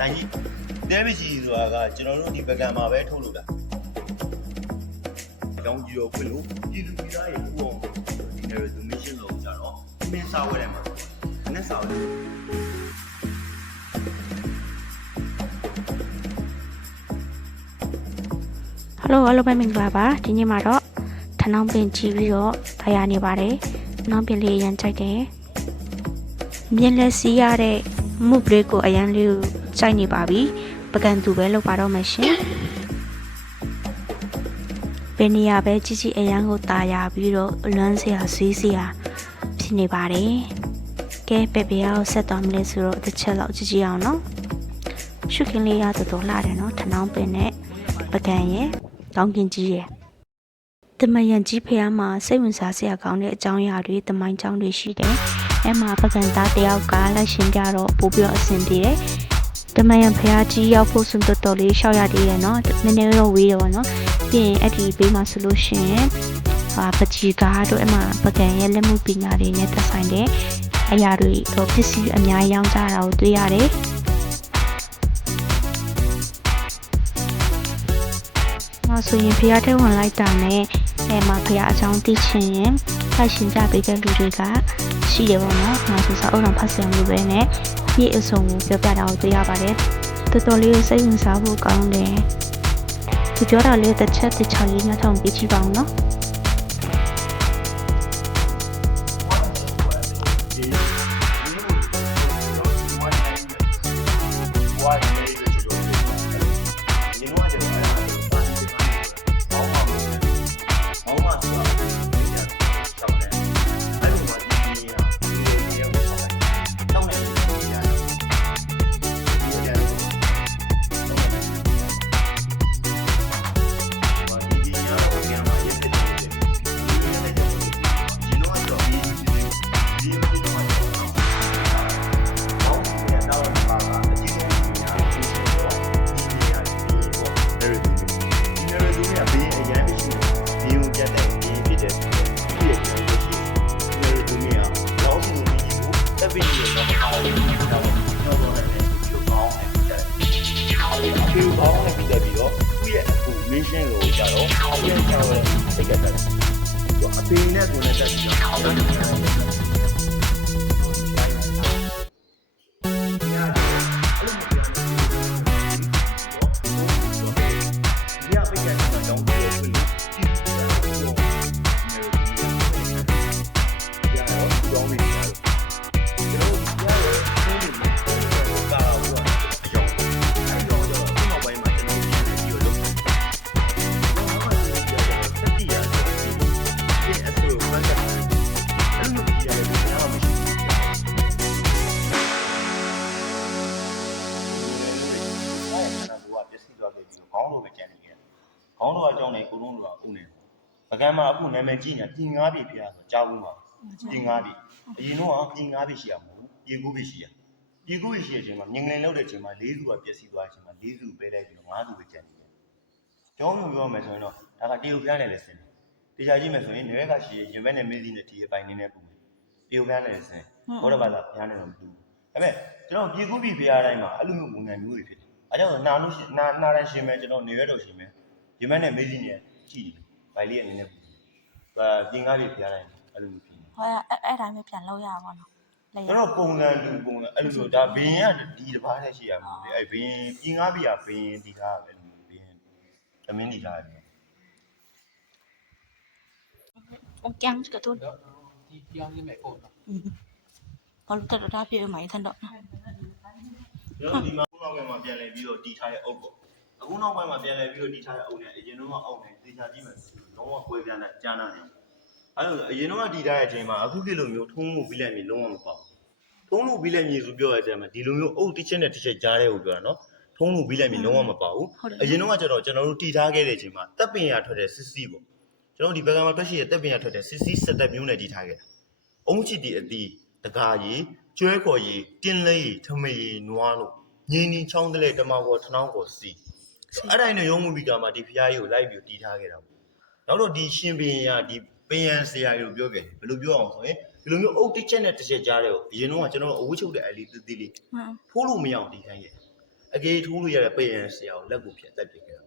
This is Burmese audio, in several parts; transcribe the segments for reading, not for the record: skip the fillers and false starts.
တိုင်းကြီးတဲပကြီးဆိုတာကကျွန်တော်တို့ဒီပကံမှာပဲထုတ်လို့တာအကြောင်းကြီးတော့ခွင့်လို့ပြည်သူပြည်သားတွေပူအောင်ဒီနယ်ရီမရှင်လို့ကြတော့မင်းစားဝဲတယ်မှာနဲ့စားဝဲHello အားလုံးပဲမင်္ဂလာပါဒီနေ့မှာတော့ထနောင်းပင်ကြည့်ပြီးတော့ဖယားနေပါတယ်နောင်းပင်လေးရန်ကြိုက်တယ်မြင်းလက်စီးရတဲ့မှုပရိတ်ကိုအရန်လေးကိုကြိုက်နေပါပြီပကံသူပဲလောက်ပါတော့မယ်ရှင်ပင်နေရပဲကြီးကြီးအရန်ကိုตาရပြီးတော့လွမ်းစရာဈေးစရာဖြစ်နေပါတယ်ကဲပေပေအောင်ဆက်သွားမလဲဆိုတော့တစ်ချက်လောက်ကြည့်ကြည့်အောင်နော်ရှုခင်းလေးရတော်တော်လာတယ်နော်ထနောင်းပင်နဲ့ပကံရဲ့တောင်းကင်ကြီးရဲ့တမယန်ကြီးဖះမှာစိတ်ဝင်စားစရာကောင်းတဲ့အကြောင်းအရာတွေတမိုင်းကြောင်းတွေရှိတယ်။အဲမှာပကံသားတယောက်ကလိုက်ရှင်ပြတော့ပို့ပြီးအဆင်ပြေတယ်။တမယန်ဖះကြီးရောက်ဖို့စွန်တော်တော်လေးရှောက်ရသေးတယ်နော်။နည်းနည်းတော့ဝေးတော့နော်။ပြီးရင်အဲ့ဒီဘေးမှာဆိုလို့ရှိရင်ပကြီးကားတို့အဲမှာပကံရဲ့လက်မှုပညာတွေနဲ့သက်ဆိုင်တဲ့အရာတွေတော့ပစ္စည်းအများကြီးရောင်းကြတာကိုတွေ့ရတယ်။ဆိုရင်ဖះထဲဝင်လိုက်တာနဲ့အဲမှာဖះအကြောင်းသိချင်ရင်ဖိုက်ရှင်ကြပေးတဲ့လူတွေကရှိတယ်ပေါ့နော်။ငါဆိုစာအုပ်တော်ဖတ်ဆင်လို့ပဲနဲ့ပြည့်အစုံကိုပြောပြတာကိုတွေ့ရပါတယ်။တော်တော်လေးစိတ်ဝင်စားဖို့ကောင်းတယ်။သူပြောတာလေးတစ်ချက်တစ်ချောင်းလေးများထောင်ပြကြည့်ပါဦးနော်။Mission လို့ကြတော့အရင်ကစိတ်ကတက်တယ်။အပင်နဲ့ကိုနဲ့တက်ပြီးတော့ဒီခေါင်းလိုပဲကြံနေခဲ့။ခေါင်းလိုအကြောင်းနဲ့ကိုလုံးလိုကဦးနေ။ပကံမှာအခုနာမည်ကြီးညာပြည်9ပြည်ဖျားဆိုကြားဘူးမှာပြည်9ပြည်အရင်တော့ပြည်9ပြည်ရှိရမဟုတ်ဘူးပြည်9ပြည်ရှိရပြည်9ပြည်ရှိတဲ့အချိန်မှာမြင်ငလင်လောက်တဲ့အချိန်မှာ4စုကပျက်စီးသွားတဲ့အချိန်မှာ4စုပဲလိုက်ပြီးတော့5စုပဲကြံနေတယ်။ကျောင်းမျိုးပြောမယ်ဆိုရင်တော့ဒါကတရုတ်ဖျားနဲ့လည်းဆင်းတယ်။တရားကြီးမယ်ဆိုရင်နွဲကရှိရင်ဘက်နဲ့မင်းစီနဲ့ဒီအပိုင်းနေနဲ့ပူတယ်။တရုတ်ဖျားနဲ့လည်းဆင်း။ဘောရဘာသာဖျားနဲ့တော့မတူဘူး။ဒါပေမဲ့ကျွန်တော်ပြည်9ပြည်ဖျားတိုင်းမှာအဲ့လိုမျိုးပုံစံမျိုးတွေဖြစ်တယ်။အဲကြောင့်နာလို့နာရန်ရှင်မဲ့ကျွန်တော်နေရတော့ရှင်မဲ့ဒီမဲ့နဲ့မေးစီနေကြည့်တယ်ဗိုင်လေးအနေနဲ့ပြင်ကားလေးပြရတယ်အဲ့လိုမျိုးဖြစ်နေဟောအဲ့တိုင်းပဲပြန်လောက်ရပါတော့ကျွန်တော်ပုံစံတူပုံစံအဲ့လိုမျိုးဒါဘင်းကဒီတစ်ပါးတည်းရှိရမှာလေအဲ့ဘင်းပြင်ကားပြရဘင်းဒီကားပဲဘင်းသမင်းဒီကားပဲ我讲这个都ဒီပြောင်းလေးမဲ့ပုံတော့ဘာလို့တက်တာပြည့်မှန်ထန်တော့ကျွန်တော်ဒီမှာခုနောက်ပိုင်းမှာပြန်လဲပြီးတော့တီထားရဲ့အုပ်ပေါ့အခုနောက်ပိုင်းမှာပြန်လဲပြီးတော့တီထားရဲ့အုပ်နဲ့အရင်တော့အုပ်နဲ့တေချာကြည့်မယ်လုံးဝကွဲပြားတဲ့ကြားနာနေအဲ့လိုအရင်တော့တီထားတဲ့အချိန်မှာအခုခေတ်လိုမျိုးထုံးမှုပြီးလက်မြေလုံးဝမပေါ့ထုံးမှုပြီးလက်မြေဆိုပြောရတဲ့အချိန်မှာဒီလိုမျိုးအုပ်တစ်ချက်နဲ့တစ်ချက်ကြားတဲ့ကိုပြောတာနော်ထုံးမှုပြီးလက်မြေလုံးဝမပေါ့ဘူးအရင်တော့ကျွန်တော်တို့တီထားခဲ့တဲ့အချိန်မှာတပ်ပင်ရထွက်တဲ့စစ်စီးပေါ့ကျွန်တော်ဒီဘက်ကမှာတွက်ရှိတဲ့တပ်ပင်ရထွက်တဲ့စစ်စီးဆက်တက်မျိုးနဲ့တီထားခဲ့တာအုံးချစ်တီအတီတကားကြီးကျွဲခေါ်ကြီးတင်းလေးကြီးထမေကြီးနွားလို့ငင်းငင်းချောင်းတလဲတမောက်ကောထနောင်းကောစီအဲ့တိုင်းနဲ့ရုံးမှုပြီးကမှဒီဖျားကြီးကိုလိုက်ပြီးတီးထားခဲ့တာပေါ့နောက်တော့ဒီရှင်ပင်ရဒီပင်ရန်ဆရာကြီးကိုပြောခဲ့ဘယ်လိုပြောအောင်ဆိုရင်ဒီလိုမျိုးအုတ်တစ်ချက်နဲ့တစ်ချက်ကြားတဲ့ကိုအရင်တော့ကျွန်တော်အဝှချုပ်တဲ့အလီသေးသေးလေးထိုးလို့မရအောင်တီးခိုင်းခဲ့အ အကေထိုးလို့ရတဲ့ပေရန်ဆရာကိုလက်ကိုဖြတ်တက်ပြခဲ့တာ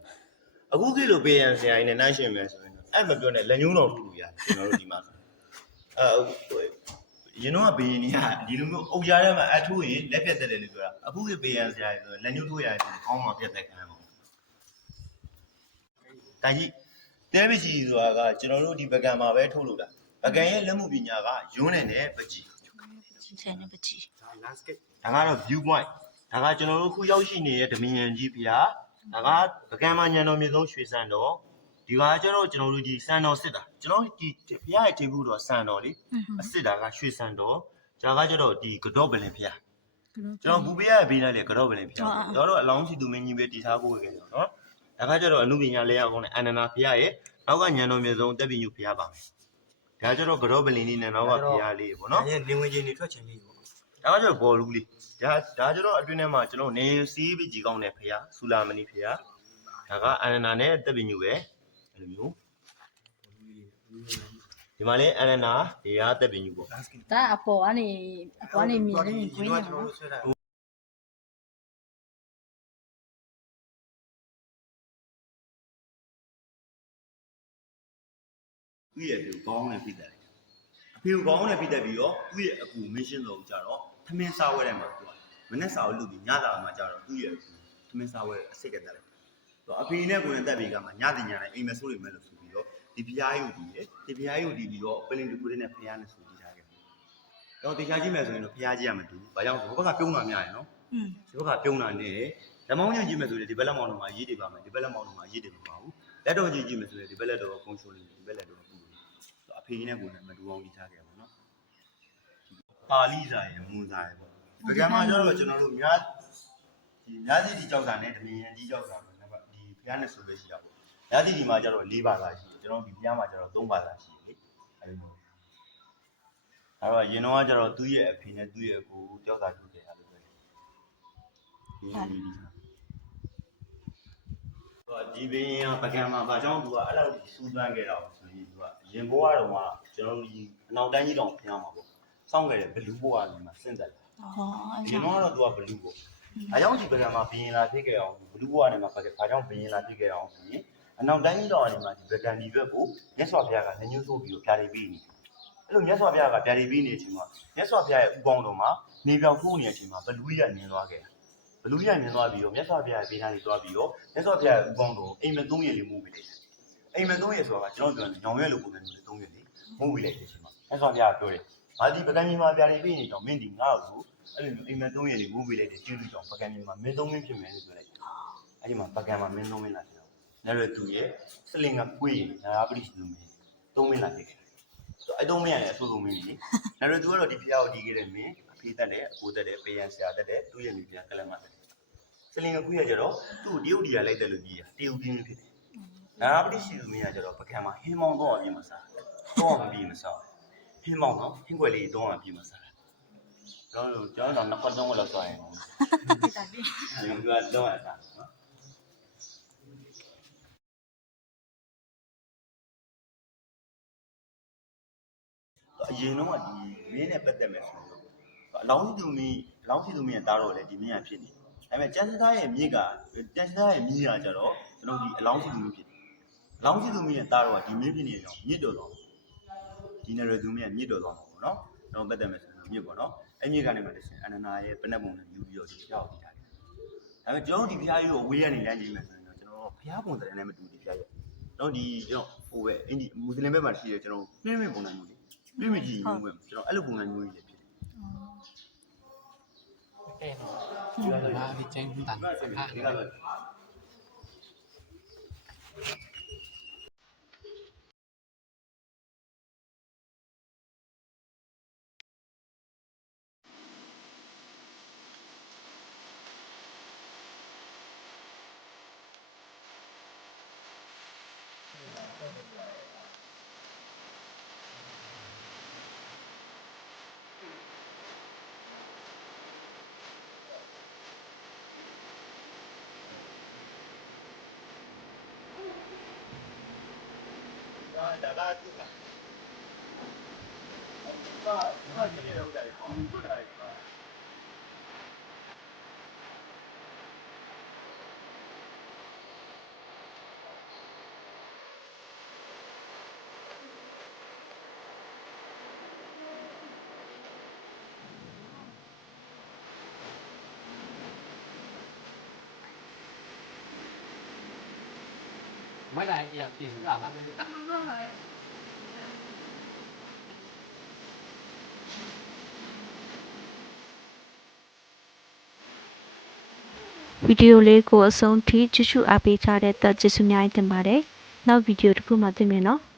အခုခေတ်လိုပေရန်ဆရာကြီးနဲ့နှိုင်းယှဉ်မယ်ဆိုရင်အဲ့မပြောနဲ့လက်ညှိုးတော်ထိုးလို့ရတယ်ကျွန်တော်တို့ဒီမှာရင်တော့ဘေးနေရဒီလိုမျိုးအုပ်ကြားထဲမှာအထိုးရင်လက်ပြတ်တက်တယ်လို့ပြောတာအခုခေတ်ပေရန်ဆရာကြီးဆိုလက်ညှိုးထိုးရတယ်ဆိုကောင်းမှပြတ်တက်ခံမှာဒါကြီးတဲပကြီးဆိုတာကကျွန်တော်တို့ဒီပကံမှာပဲထိုးလို့တာပကံရဲ့လက်မှုပညာကယွန်းနေတဲ့ပကြီး ဆယ်နဲ့ပကြီး landscape ဒါကတော့ view point ဒါကကျွန်တော်တို့ခုရောက်ရှိနေတဲ့ဓမင်ကြီးဖျားဒါကပကံမှာညံတော်မြေဆုံးရွှေစံတော်ဒီကကျတော့ကျွန်တော်တို့ဒီစံတော်စစ်တာကျွန်တော်ဒီဖျားရဲ့ထေဘူးတော်စံတော်လေအစစ်တာကရွှေစံတော်ဒါကကျတော့ဒီကတော့ပလင်ဖျားကျွန်တော်ဘူပေးရဘေးနဲ့လေကတော့ပလင်ဖျားကျွန်တော်တို့အလောင်းစီသူမင်းကြီးပဲတည်ထားဖို့ခဲ့တယ်နော်ဒါကကျတော့အနုပညာလဲရောက်ကောင်းတဲ့အန္တနာဖျားရဲ့နောက်ကညံတော်မြေဆုံးတက်ပြညုဖျားပါမယ်ဒါကျတော့ကတော့ပလင်လေးနဲ့နောက်ကဖျားလေးပေါ့နော် အဲ့နေဝင်ချင်းတွေထွက်ချင်လေးပေါ့ ဒါကကျတော့ဘော်လူးလေးဒါကျတော့အတွင်းထဲမှာကျွန်တော်နေစီးပြီးကြီးကောင်းတဲ့ဖျားဆူလာမဏိဖျားဒါကအန္တနာနဲ့တက်ပြညုပဲအဲ့လိုမျိုးဒီမှာလည်းအန္တနာဒီကတက်ပြညုပေါ့ landscape ဒါအပေါ်ကနေမြင်နေမြင်ခွင်းနေမှာ ဆွဲတာ သူ့ရဲ့ဒီကောင်းနဲ့ပြည့်တယ်အဖေကောင်းနဲ့ပြည့်တယ်ပြီးတော့သူ့ရဲ့အကူမင်းရှင်းတော်ကြတော့သမင်းစားဝဲထဲမှာသူကမနဲ့စားလို့ပြီးညတာမှာကြတော့သူ့ရဲ့အကူသမင်းစားဝဲအစိတ်ကတက်တယ်ဆိုအဖေနဲ့ကိုယ်နဲ့တက်ပြီးကမှညတင်ညတိုင်းအိမ်မဆိုးလိမ့်မယ်လို့ဆိုပြီးတော့ဒီဖျားယုတ်ဒီလေဒီဖျားယုတ်ဒီပြီးတော့ပလင်တူကိုနဲ့ဖျားနဲ့ဆိုကြည့်ထားခဲ့တော့တရားကြည့်မယ်ဆိုရင်တော့ဖျားကြီးရမတူဘူးဘာကြောင့်ဆိုဘက်ကပြုံးတာများရယ်နော်ဒီဘက်ကပြုံးတာနဲ့ဓမောင်းညံ့ကြည့်မယ်ဆိုရင်ဒီဘက်လက်မောင်းတော်မှာရေးတယ်ပါမယ်ဒီဘက်လက်မောင်းတော်မှာရေးတယ်မပါဘူးလက်တော်ကြည့်မယ်ဆိုရင်ဒီဘက်လက်တော်ကုန်းချိုးလေးဒီဘက်လက်တော်ပူဆိုအဖေနဲ့ကိုယ်နဲ့မတူအောင်ကြည့်ထားခဲ့ပါတော့ပါဠိစာရယ်မွန်စာရယ်ပေါ့ပကံမှာကျတော့ကျွန်တော်တို့များစီဒီကြောက်တာနဲ့ဓမင်ရန်ကြီးကြောက်တာပေါ့ဒီဖျားနဲ့ဆိုလို့ရှိရပေါ့များစီဒီမှာကျတော့၄ဘာသာရှိတယ်ကျွန်တော်ဒီဖျားမှာကျတော့၃ဘာသာရှိတယ်လေအဲ့လိုအဲ့တော့ရင်တော့ကျတော့သူ့ရဲ့အဖေနဲ့သူ့ရဲ့အကိုကြောက်တာထုတ်ခဲ့တာလို့ပြောတယ်ဒီဘင်းပကံမှာဘာကြောင့်သူကအဲ့လောက်စူးစမ်းခဲ့တာဆိုရင်သူကရင်ဘွားတော်မှာကျွန်တော်တို့ဒီအနောက်တိုင်းကြီးတောင်ဖျားမှာပေါ့စောင့်ခဲ့တဲ့ဘလူးဘွားကနေမှဆင့်သက်လာရင်တော့သူကဘလူးပေါ့အကြောင်းဒီပကံမှာဘင်းလာဖြစ်ခဲ့အောင်ဘလူးဘွားနဲ့မှာဘာကြောင့်ဘင်းလာဖြစ်ခဲ့အောင်ဆိုရင်အနောက်တိုင်းကြီးတောင်အနေမှာဒီပကံဒီဘက်ကိုမြတ်စွာဘုရားကလက်ညှိုးထိုးပြီးတော့ပြားလေးပေးနေအဲ့လိုမြတ်စွာဘုရားကပြားလေးပေးနေတဲ့အချိန်မှာမြတ်စွာဘုရားရဲ့ဥပေါင်းတော်မှာနေပြောင်ထိုးနေတဲ့အချိန်မှာဘလူးရမြင်သွားခဲ့ဘလူးရမြင်သွားပြီးတော့မြတ်စွာဘုရားရဲ့ဘေးနားလေးသွားပြီးတော့မြတ်စွာဘုရားရဲ့ဥပေါင်းတော်အိမ်မသုံးရလေးမှုပေးလိုက်တယ်အိမ်မသုံးရဆိုတာကကျွန်တော်ပြောတယ်ညောင်ရွက်လိုပုံစံမျိုးသုံးရလေးမှုပေးလိုက်တဲ့အချိန်မှာမြတ်စွာဘုရားပြောတယ်ငါဒီပကံကြီးမှာပြားလေးပေးနေတော့မင်းဒီငါ့ကိုအဲ့လိုအိမ်မသုံးရလေးမှုပေးလိုက်တဲ့ကျေးဇူးကြောင့်ပကံကြီးမှာမင်းသုံးမင်းဖြစ်မယ်လို့ပြောလိုက်အဲ့ဒီမှာပကံမှာမင်းသုံးမင်းလာတယ်လည်းရသူရဲ့စလင်ကကွေးနာပရိစုမင်းသုံးမင်းလာခဲ့တယ်ဆိုအဲ့သုံးမင်းရတယ်အဆိုးဆုံးမင်းကြီးလည်းရသူကတော့ဒီဖျားကိုဒီခဲ့တယ်မင်းအဖေးတက်တယ်အကိုတက်တယ်ပေရန်ဆရာတက်တယ်သူ့ရဲ့မိဖုရားကလမတ်တက်တယ်စလင်ကကွေးရကြတော့သူ့တရုတ်ဒီကလိုက်တယ်လို့ကြီးတရုတ်ပြင်းဖြစ်တယ်နာပရိစုမင်းရကြတော့ပကံမှာဟင်းမောင်းတော့အပြင်းမစားတော့မပြီးမစားဟင်းမောင်းတော့ဟင်းွယ်လေးတော့အပြင်းမစားကျွန်တော်တော့နှစ်ခွက်သုံးခွက်လောက်စားရင်ဒီကတော့အစားနော်အရင်တော့ဒီမင်းနဲ့ပတ်သက်မယ်ဆိုတော့အလောင်းစီသူမင်းရဲ့တားတော့လေဒီမင်းကဖြစ်နေဒါပေမဲ့ကျန်စသားရဲ့မြစ်ကကျန်စသားရဲ့မြစ်ကကြတော့ကျွန်တော်ဒီအလောင်းစီသူမင်းဖြစ်တယ်အလောင်းစီသူမင်းရဲ့တားတော့ဒီမင်းဖြစ်နေတော့မြစ်တော်တော့ဒီနယ်ရသူမင်းရဲ့မြစ်တော်တော့ပေါ့နော်ကျွန်တော်ပတ်သက်မယ်ဆိုတော့မြစ်ပေါ့နော်အဲ့မြစ်ကနေမှတစ်ဆင့်အနန္နာရဲ့ပနက်ပုံနဲ့ယူပြီးတော့ဒီဖျားကိုတည်ထားတယ်ဒါပေမဲ့ကျွန်တော်ဒီဖျားကြီးကိုအဝေးကနေလမ်းကြည့်မယ်ဆိုရင်တော့ကျွန်တော်ဖျားပုံစံနဲ့မတူဒီဖျားရဲ့တော့ဒီကျွန်တော်ဟိုပဲအင်ဒီမွတ်စလင်ဘက်မှာရှိတယ်ကျွန်တော်နှင်းမင်းပုံစံမျိုးလေးပြည့်မကြည့်ဘူးပဲကျွန်တော်အဲ့လိုပုံစံမျိုးကြီးဖြစ်တယ် အဲ့တော့ဒီကလာဒီချင်းတန်ဖာ ဒီကတော့ဒါကသူကဘာကြည့်ရအောင်လဲ ไม่ได้อยากกินอะไร ဗီဒီယိုလေးကိုအဆုံးထိကြည့်ရှုအားပေးကြတဲ့အတွက်ကျေးဇူးများတင်ပါတယ်နောက်ဗီဒီယိုတစ်ခုမှတွေ့မယ်နော်